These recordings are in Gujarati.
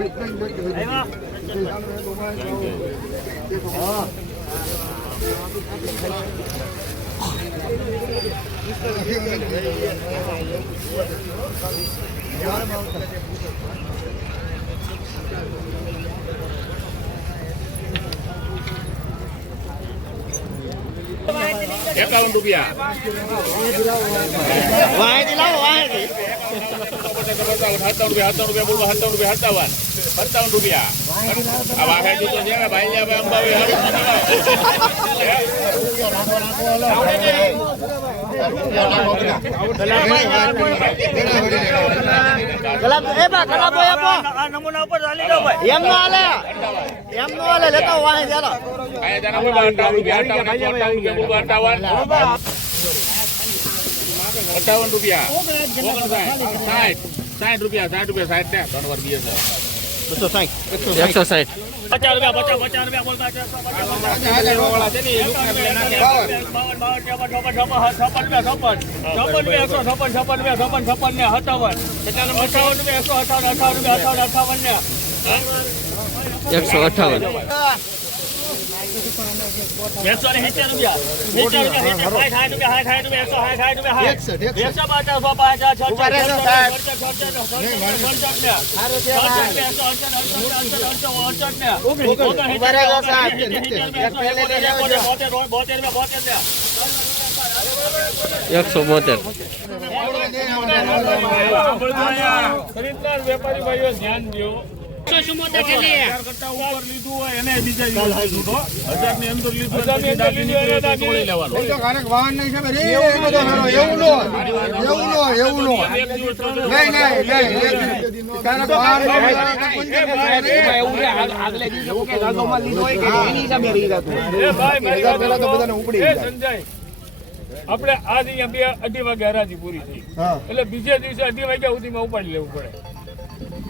₹51 વાહી લાવો વાહી ₹57 આ વાહે તો છે ને ભાઈ અંબાવી નમૂના ઉપર ચાલી દો ભાઈ એમ નો હાલે લેતા વાહી ચાલો ₹58 ₹60 3 વાર બીએ છે 160 ₹50 બોલતા છે ખરીદદાર વેપારી ભાઈઓ ધ્યાન દો આપણે આજ અહીંયા 2:30 વાગે હરાજી પૂરી થઈ એટલે બીજે દિવસે 2:30 વાગ્યા સુધીમાં ઉપાડી લેવું પડે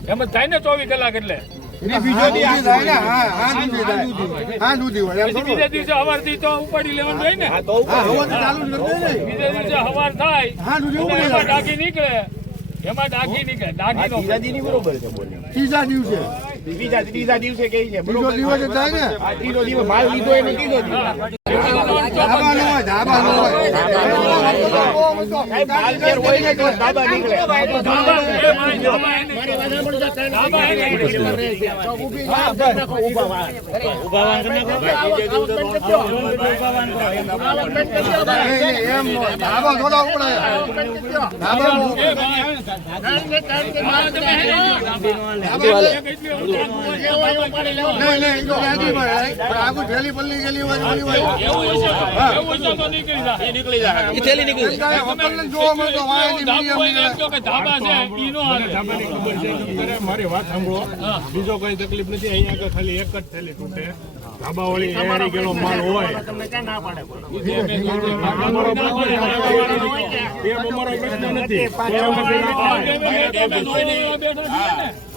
એમ થાય ને 24 કલાક એટલે બીજા દિવસે સવારથી તો ઉપાડી લેવાનું હોય ને બીજા દિવસે સવાર થાય એમાં ડાઘી નીકળે ડાઘી બરોબર છે ત્રીજા દિવસે કઈ છે બરોબર દિવસે થાય ને ત્રીજો દિવસ માલ લીધો એને કીધો મારી વાત સાંભળો બીજો કઈ તકલીફ નથી અહીંયા ખાલી એક જ થેલી તૂટે ધાબા વાળી એરી ગયેલો માલ હોય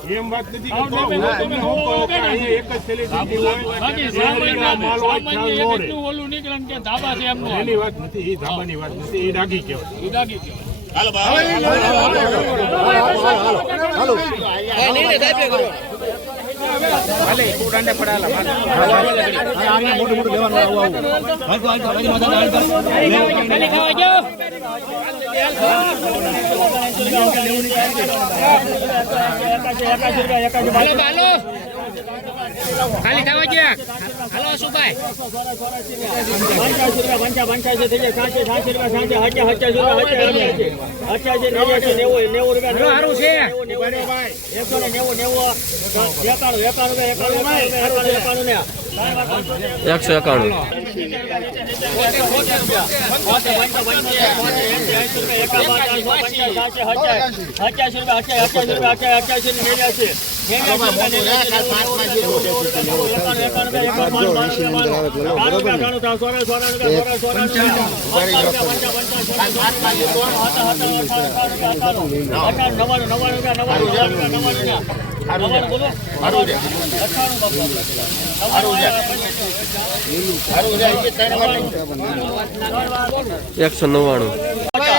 એમ વાત નથી એક જ થેલી એની વાત નથી એ ધાબાની વાત નથી એ ડાઘી કહેવાય ખાલી થવા ગયા હાલો સુભાઈ $199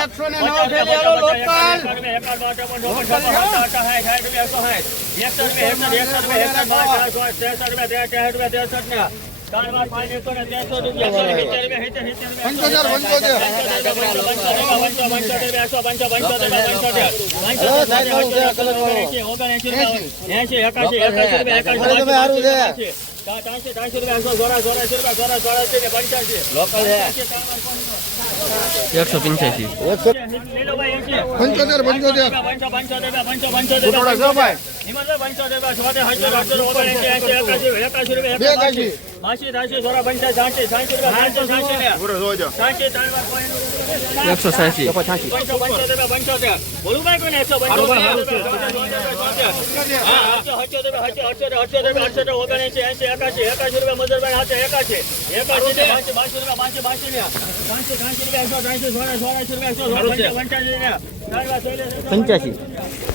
પંચ્યાસી